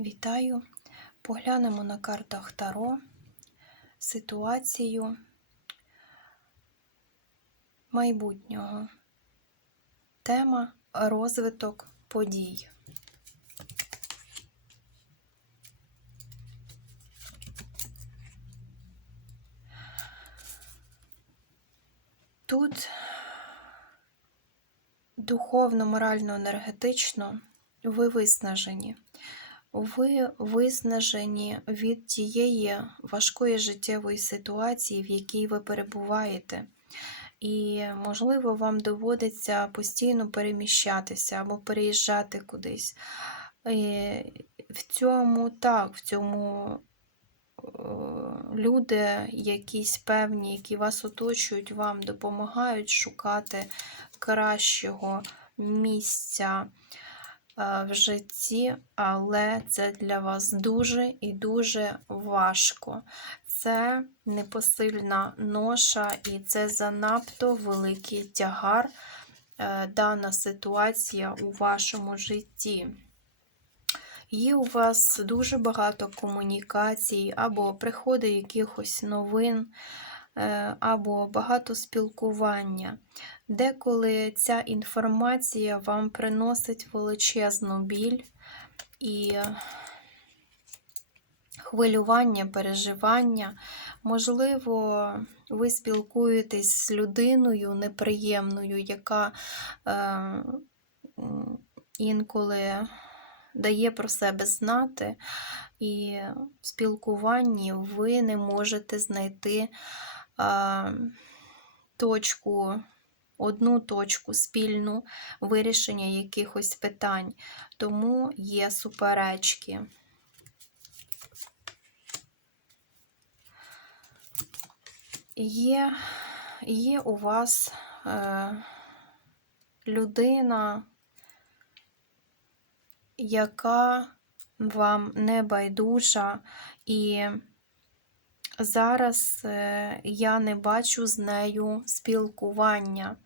Вітаю! Поглянемо на картах Таро ситуацію майбутнього. Тема розвиток подій. Тут духовно, морально, енергетично ви виснажені. Ви виснажені від тієї важкої життєвої ситуації, в якій ви перебуваєте. І, можливо, вам доводиться постійно переміщатися або переїжджати кудись. І в цьому так, в цьому е, люди, якісь певні, які вас оточують, вам допомагають шукати кращого місця в житті, але це для вас дуже і дуже важко. Це непосильна ноша, і це занадто великий тягар, е, дана ситуація у вашому житті. Є у вас дуже багато комунікацій, або приходи якихось новин, е, або багато спілкування. Деколи ця інформація вам приносить величезну біль і хвилювання, переживання. Можливо, ви спілкуєтесь з людиною неприємною, яка е, інколи дає про себе знати, і в спілкуванні ви не можете знайти е, точку. Одну точку спільну вирішення якихось питань, тому є суперечки. Є, є у вас е, людина, яка вам не байдужа, і зараз е, я не бачу з нею спілкування,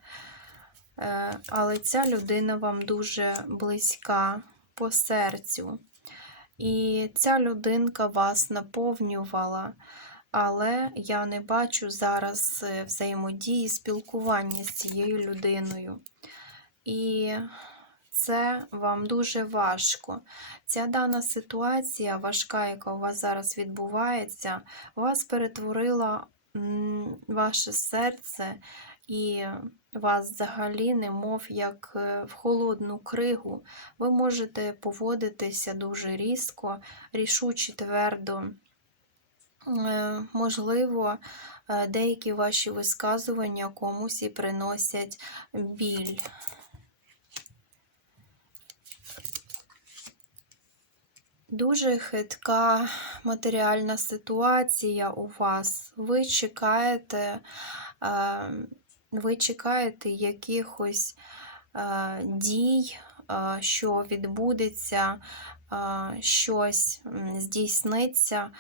е, але ця людина вам дуже близька по серцю. І ця людинка вас наповнювала але я не бачу зараз е, взаємодії, спілкування з цією людиною. І це вам дуже важко. Ця дана ситуація, важка, яка у вас зараз відбувається, вас перетворила ваше серце і вас взагалі, немов як е, в холодну кригу. Ви можете поводитися дуже різко, рішуче твердо. Е, можливо, е, деякі ваші висказування комусь і приносять біль. Дуже хитка матеріальна ситуація у вас. Ви чекаєте, е, ви чекаєте якихось дій, що відбудеться щось здійсниться,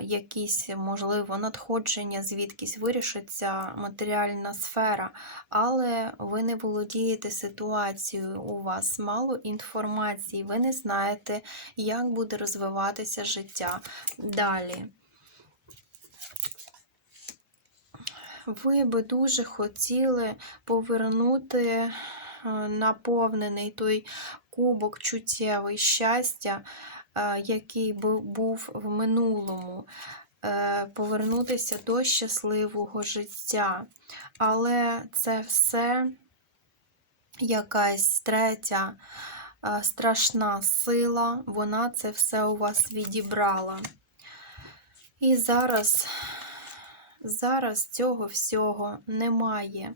якісь, можливо, надходження, звідкись вирішиться матеріальна сфера, але ви не володієте ситуацією, у вас мало інформації, ви не знаєте, як буде розвиватися життя далі. Ви би дуже хотіли повернути наповнений той кубок чуттєвий щастя, е, який був в минулому, е, повернутися до щасливого життя. Але це все якась третя е, страшна сила, вона це все у вас відібрала. І зараз, зараз цього всього немає.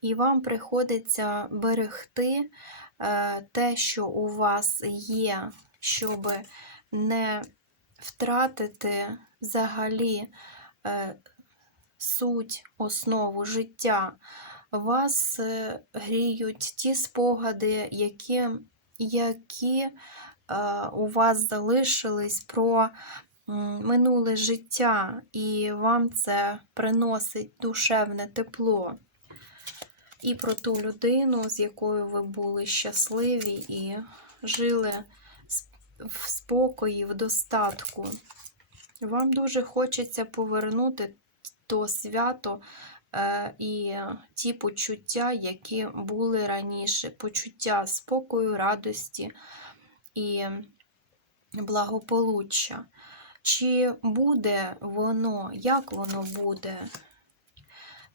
І вам приходиться берегти Е, те, що у вас є, щоб не втратити взагалі е, суть, основу життя. Вас е, гріють ті спогади, які, які у вас залишились про минуле життя, і вам це приносить душевне тепло і про ту людину, з якою ви були щасливі і жили в спокої, в достатку. Вам дуже хочеться повернути то свято е, і ті почуття, які були раніше. Почуття спокою, радості і благополуччя. Чи буде воно, як воно буде?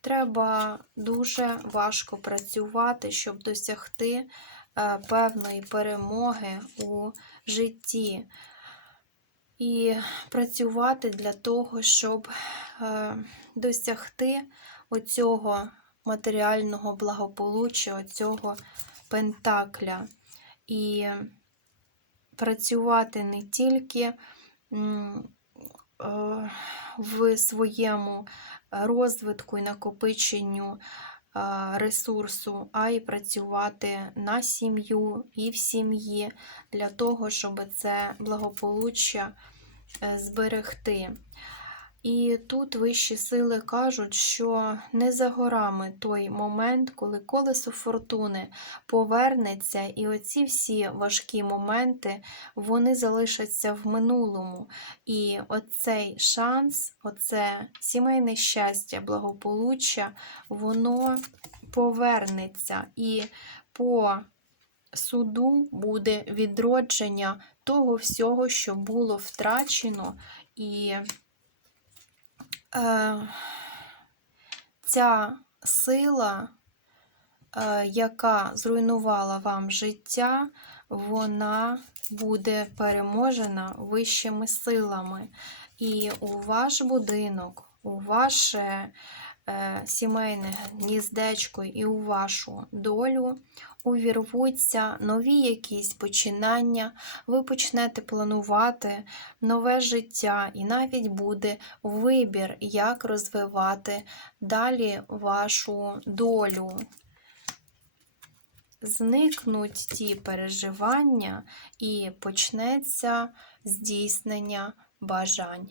Треба дуже важко працювати, щоб досягти е, певної перемоги у житті. І працювати для того, щоб е, досягти оцього матеріального благополуччя, оцього пентакля. І працювати не тільки в своєму розвитку і накопиченню е, ресурсу, а й працювати на сім'ю і в сім'ї для того, щоб це благополуччя е, зберегти. І тут вищі сили кажуть, що не за горами той момент, коли колесо фортуни повернеться, і оці всі важкі моменти вони залишаться в минулому. І оцей шанс, оце сімейне щастя, благополуччя, воно повернеться. І по суду буде відродження того всього, що було втрачено. І ця сила, е, яка зруйнувала вам життя, вона буде переможена вищими силами. І у ваш будинок, у ваше е, сімейне гніздечко і у вашу долю увірвуться нові якісь починання, ви почнете планувати нове життя, і навіть буде вибір, як розвивати далі вашу долю. Зникнуть ті переживання і почнеться здійснення бажань.